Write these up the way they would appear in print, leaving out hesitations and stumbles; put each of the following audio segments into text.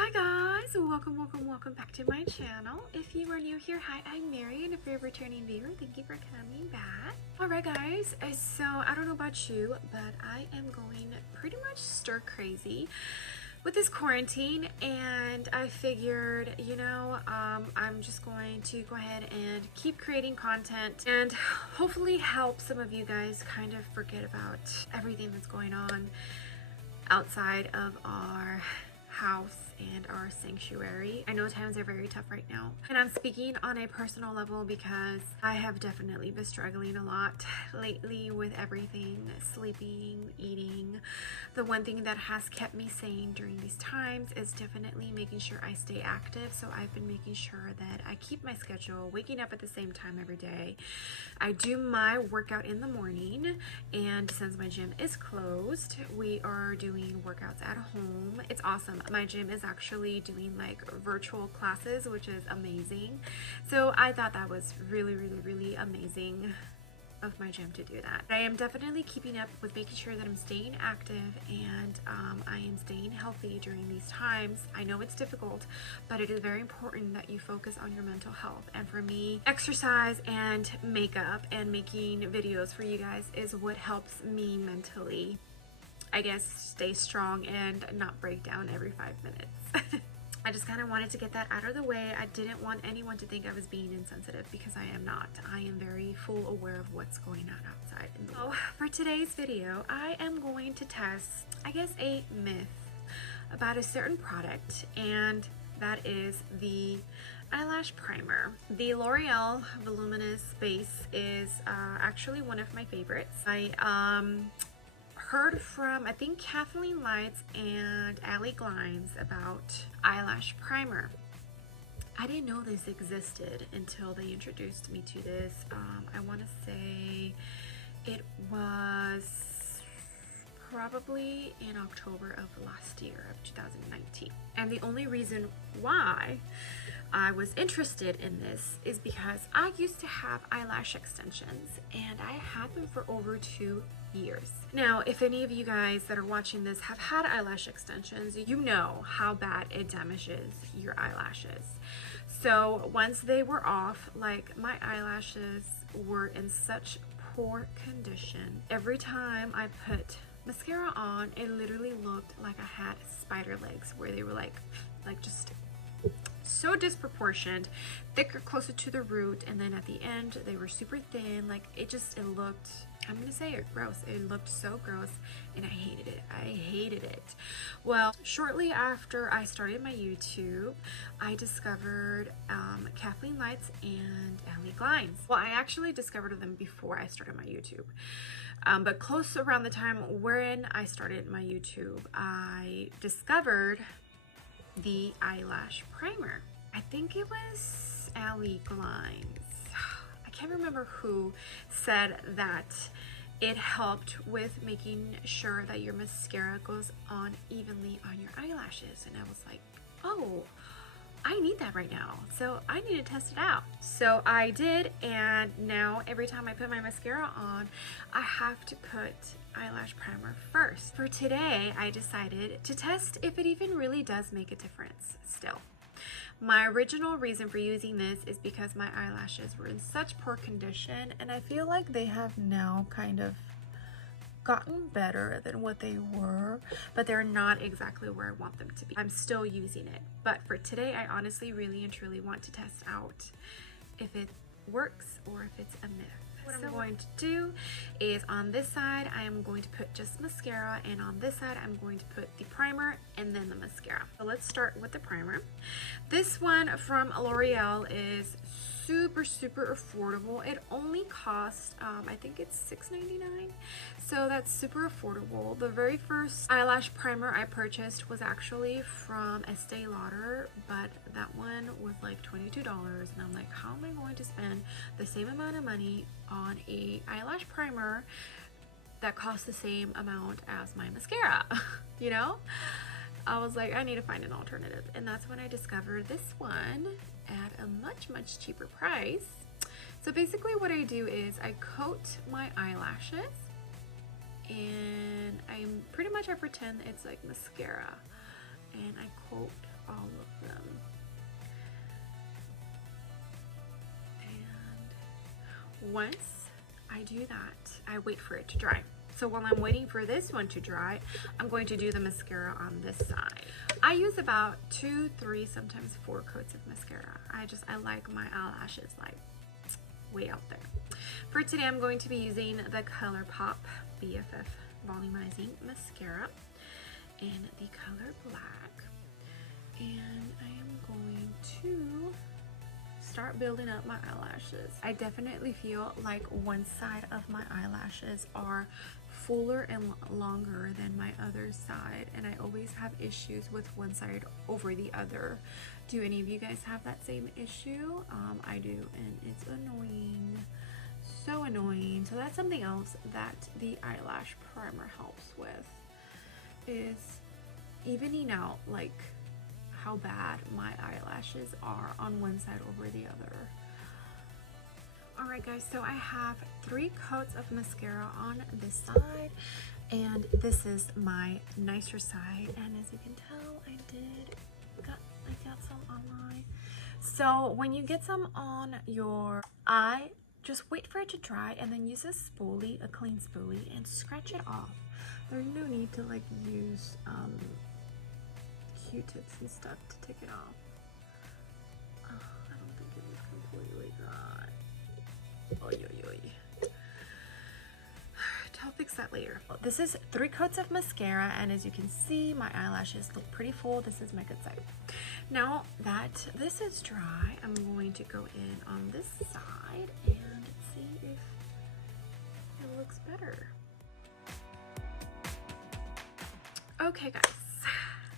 Hi guys, welcome back to my channel. If you are new here, hi, I'm Mary, and if you're a returning viewer, thank you for coming back. Alright guys, so I don't know about you, but I am going pretty much stir crazy with this quarantine, and I figured, I'm just going to go ahead and keep creating content and hopefully help some of you guys kind of forget about everything that's going on outside of our house and our sanctuary. I know times are very tough right now, and I'm speaking on a personal level because I have definitely been struggling a lot lately with everything, sleeping, eating. The one thing that has kept me sane during these times is definitely making sure I stay active. So I've been making sure that I keep my schedule, waking up at the same time every day. I do my workout in the morning, and since my gym is closed, we are doing workouts at home. It's awesome. My gym is actually doing like virtual classes, which is amazing. So I thought that was really amazing of my gym to do that. I am definitely keeping up with making sure that I'm staying active and I am staying healthy during these times. I know it's difficult, but it is very important that you focus on your mental health. And for me, exercise and makeup and making videos for you guys is what helps me mentally, I guess, stay strong and not break down every 5 minutes. I just kind of wanted to get that out of the way. I didn't want anyone to think I was being insensitive, because I am not. I am very full aware of what's going on outside in the world. So for today's video, I am going to test, I guess, a myth about a certain product, and that is the eyelash primer. The L'Oreal Voluminous Base is actually one of my favorites. I heard from, I think, Kathleen Lights and Allie Glines about eyelash primer. I didn't know this existed until they introduced me to this. I want to say it was probably in October of last year, of 2019. And the only reason why I was interested in this is because I used to have eyelash extensions, and I had them for over 2 years. Now, if any of you guys that are watching this have had eyelash extensions, you know how bad it damages your eyelashes. So once they were off, like, my eyelashes were in such poor condition. Every time I put mascara on, it literally looked like I had spider legs, where they were like just so disproportionate, thicker closer to the root, and then at the end they were super thin. Like, it looked, I'm gonna say it, gross. It looked so gross, and I hated it. Well, shortly after I started my YouTube, I discovered Kathleen Lights and Allie Glines. Well, I actually discovered them before I started my YouTube. But close around the time when I started my YouTube, I discovered the eyelash primer. I think it was Allie Glines. I can't remember who said that it helped with making sure that your mascara goes on evenly on your eyelashes. And I was like, oh, I need that right now, so I need to test it out. So I did, and now every time I put my mascara on, I have to put eyelash primer first. For today, I decided to test if it even really does make a difference still. My original reason for using this is because my eyelashes were in such poor condition, and I feel like they have now kind of gotten better than what they were, but they're not exactly where I want them to be. I'm still using it, but for today, I honestly really and truly want to test out if it works or if it's a myth. What I'm going to do is, on this side, I am going to put just mascara, and on this side, I'm going to put the primer and then the mascara. So let's start with the primer. This one from L'Oreal is super affordable. It only costs, I think it's $6.99, so that's super affordable. The very first eyelash primer I purchased was actually from Estee Lauder, but that one was like $22, and I'm like, how am I going to spend the same amount of money on a eyelash primer that costs the same amount as my mascara? You know, I was like, I need to find an alternative, and that's when I discovered this one at a much cheaper price. So basically what I do is I coat my eyelashes, and I pretend it's like mascara, and I coat all of them. And once I do that, I wait for it to dry. So while I'm waiting for this one to dry, I'm going to do the mascara on this side. I use about 2, 3, sometimes 4 coats of mascara. I like my eyelashes like way out there. For today, I'm going to be using the ColourPop BFF Volumizing Mascara in the color black. And I am going to start building up my eyelashes. I definitely feel like one side of my eyelashes are fuller and longer than my other side, and I always have issues with one side over the other. Do any of you guys have that same issue? I do, and it's annoying, so annoying. So that's something else that the eyelash primer helps with, is evening out like how bad my eyelashes are on one side over the other. Alright guys, so I have 3 coats of mascara on this side, and this is my nicer side, and as you can tell, I got some on my. So when you get some on your eye, just wait for it to dry and then use a spoolie, a clean spoolie, and scratch it off. There's no need to like use Q-tips and stuff to take it off. I don't think it was completely dry. Oy, oy, oy. I'll fix that later. This is 3 coats of mascara, and as you can see, my eyelashes look pretty full. This is my good side. Now that this is dry, I'm going to go in on this side and see if it looks better. Okay guys,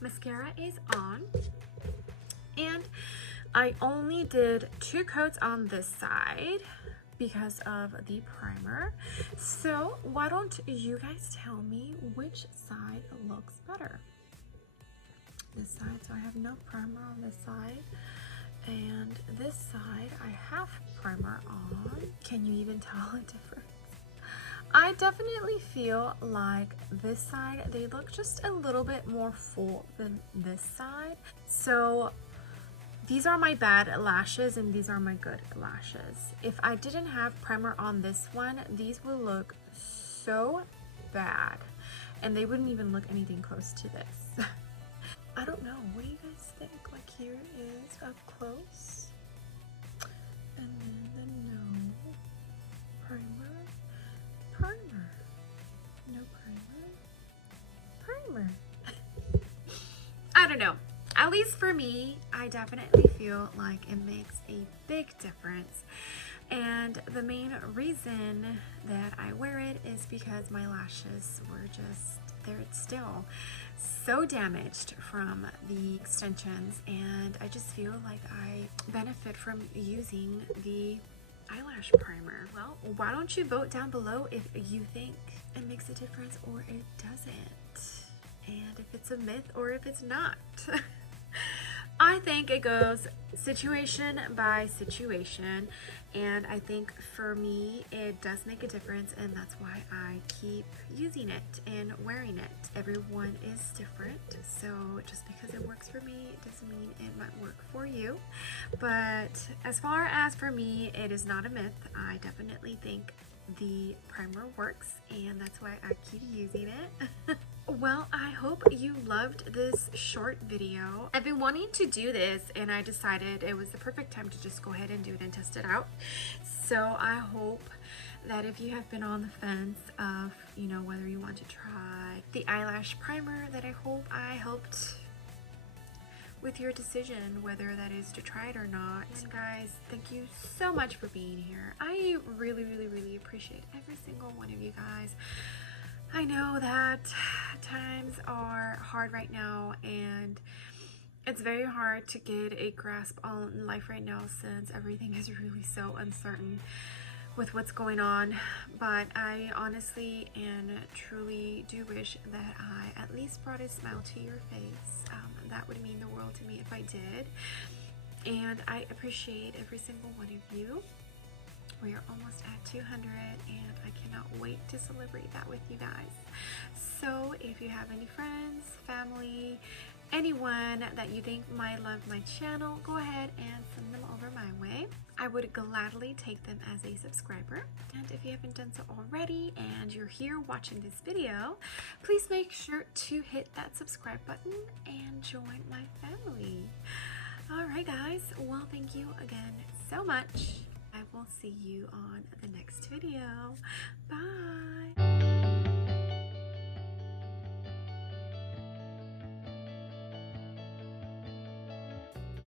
mascara is on, and I only did 2 coats on this side because of the primer. So why don't you guys tell me which side looks better? This side, so I have no primer on this side, and this side I have primer on. Can you even tell a difference? I definitely feel like this side, they look just a little bit more full than this side. So these are my bad lashes and these are my good lashes. If I didn't have primer on this one, these will look so bad and they wouldn't even look anything close to this. I don't know, what do you guys think? Like, here it is up close, and then the no primer, no primer. I don't know. At least for me, I definitely feel like it makes a big difference. And the main reason that I wear it is because my lashes were just, they're still so damaged from the extensions, and I just feel like I benefit from using the eyelash primer. Well, why don't you vote down below if you think it makes a difference or it doesn't, and if it's a myth or if it's not. I think it goes situation by situation, and I think for me it does make a difference, and that's why I keep using it and wearing it. Everyone is different, so just because it works for me doesn't mean it might work for you. But as far as for me, it is not a myth. I definitely think the primer works, and that's why I keep using it. Well, I hope you loved this short video. I've been wanting to do this, and I decided it was the perfect time to just go ahead and do it and test it out. So I hope that if you have been on the fence of, you know, whether you want to try the eyelash primer, that I hope I helped with your decision whether that is to try it or not. And guys, thank you so much for being here. I really appreciate every single one of you guys. I know that times are hard right now, and it's very hard to get a grasp on life right now since everything is really so uncertain with what's going on. But I honestly and truly do wish that I at least brought a smile to your face. That would mean the world to me if I did. And I appreciate every single one of you. We are almost at 200, and I cannot wait to celebrate that with you guys. So if you have any friends, family, anyone that you think might love my channel, go ahead and send them over my way. I would gladly take them as a subscriber. And if you haven't done so already and you're here watching this video, please make sure to hit that subscribe button and join my family. Alright guys, well thank you again so much. I will see you on the next video. Bye!